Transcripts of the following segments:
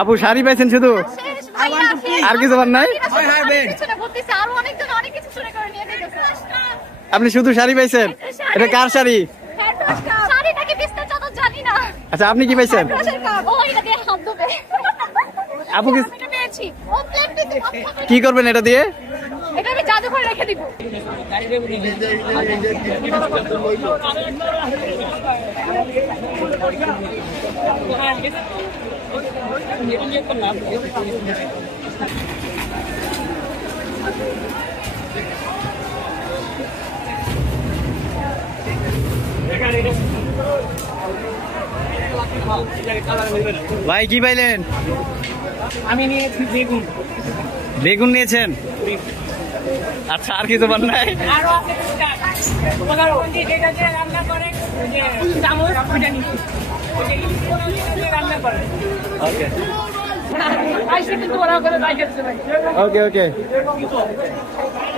আপু শাড়ি পাইছেন শুধু, আর কিছু পান নাই? আপনি শুধু শাড়ি পাইছেন? এটা কার শাড়ি? আচ্ছা, আপনি কি পাইছেন? আপু কি করবেন এটা দিয়ে? এটা আমি জাদুঘরে রেখে দিব। ভাই কি পাইলেন? আমি নিয়েছি বেগুন। বেগুন নিয়েছেন? আচ্ছা, আর কিছু পান নাই? ওকে ওকে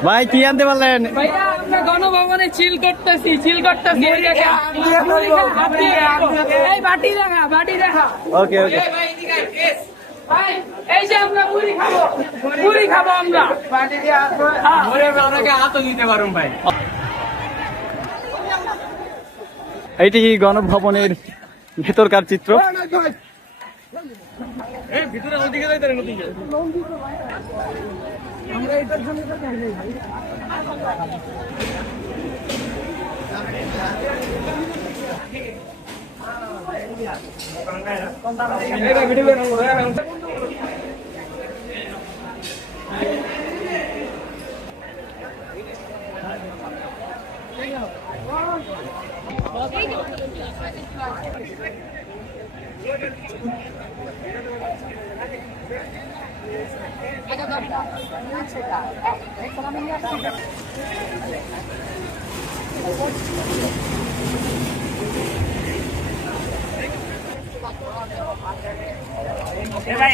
ভাই, কি আনতে পারলেন? আমরা গণভবনে চিল করতেছি। বাটি দেখা। ওকে ওকে এই যে আমরা মুড়ি খাবো আমরা। হাতও দিতে পারুন ভাই। এইটি গণভবনের ভেতরকার চিত্র। ভিতরে ওদিকে যাইতে আমরা এটার জন্য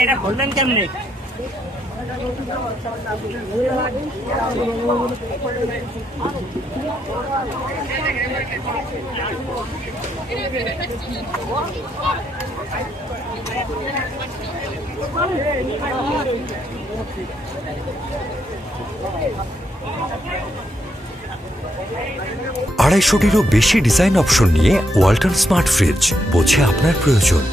এটা বললেন কেমনে? আড়াইশোটিরও বেশি ডিজাইন অপশন নিয়ে ওয়ালটন স্মার্ট ফ্রিজ, বোঝে আপনার প্রয়োজন।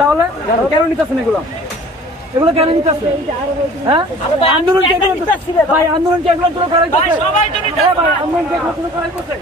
তাহলে কেন নিতেছেন এগুলো? এগুলো কেন নিতেছে? হ্যাঁ, আন্দোলন ভাই, আন্দোলন কি এগুলো করাই করছে? ভাই, আন্দোলন কি এগুলো করাই করছে?